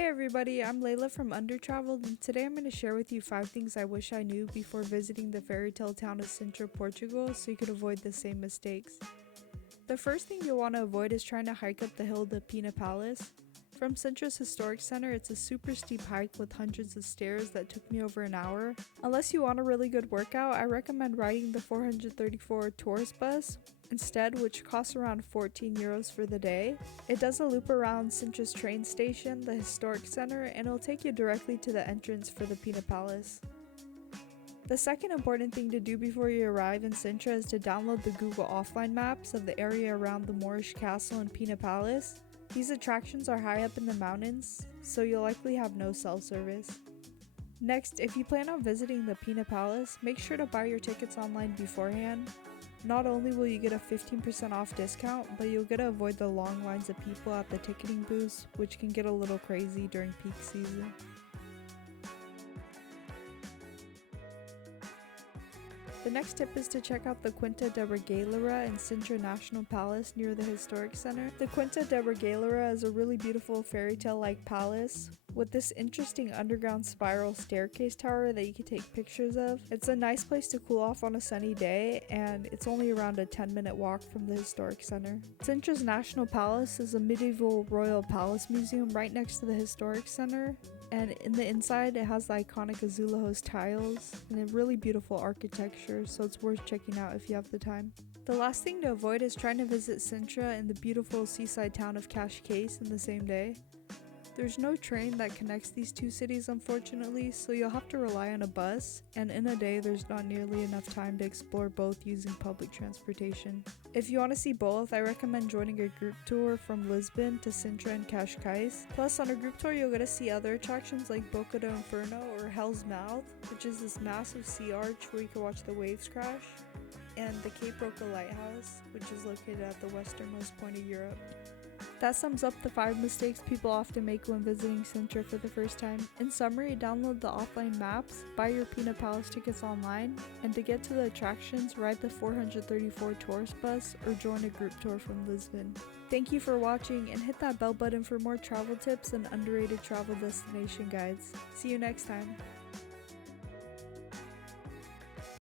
Hey everybody, I'm Layla from Undertraveled, and today I'm going to share with you 5 things I wish I knew before visiting the fairy tale town of Sintra, Portugal, so you could avoid the same mistakes. The first thing you'll want to avoid is trying to hike up the hill to Pina Palace. From Sintra's historic center, it's a super steep hike with hundreds of stairs that took me over an hour. Unless you want a really good workout, I recommend riding the 434 tourist bus instead, which costs around 14 euros for the day. It does a loop around Sintra's train station, the historic center, and it'll take you directly to the entrance for the Pina Palace. The second important thing to do before you arrive in Sintra is to download the Google offline maps of the area around the Moorish castle and Pina Palace. These attractions are high up in the mountains, so you'll likely have no cell service. Next, if you plan on visiting the Pina Palace, make sure to buy your tickets online beforehand. Not only will you get a 15% off discount, but you'll get to avoid the long lines of people at the ticketing booths, which can get a little crazy during peak season. The next tip is to check out the Quinta de Regalera in Sintra National Palace near the Historic Center. The Quinta de Regalera is a really beautiful fairy tale-like palace with this interesting underground spiral staircase tower that you can take pictures of. It's a nice place to cool off on a sunny day, and it's only around a 10-minute walk from the Historic Center. Sintra's National Palace is a medieval royal palace museum right next to the Historic Center, and in the inside it has the iconic azulejos tiles and a really beautiful architecture, so it's worth checking out if you have the time. The last thing to avoid is trying to visit Sintra and the beautiful seaside town of Cascais in the same day. There's no train that connects these two cities, unfortunately, so you'll have to rely on a bus, and in a day there's not nearly enough time to explore both using public transportation. If you want to see both, I recommend joining a group tour from Lisbon to Sintra and Cascais. Plus, on a group tour you'll get to see other attractions like Boca do Inferno or Hell's Mouth, which is this massive sea arch where you can watch the waves crash, and the Cape Roca Lighthouse, which is located at the westernmost point of Europe. That sums up the 5 mistakes people often make when visiting Sintra for the first time. In summary, download the offline maps, buy your Pina Palace tickets online, and to get to the attractions, ride the 434 tourist bus or join a group tour from Lisbon. Thank you for watching, and hit that bell button for more travel tips and underrated travel destination guides. See you next time.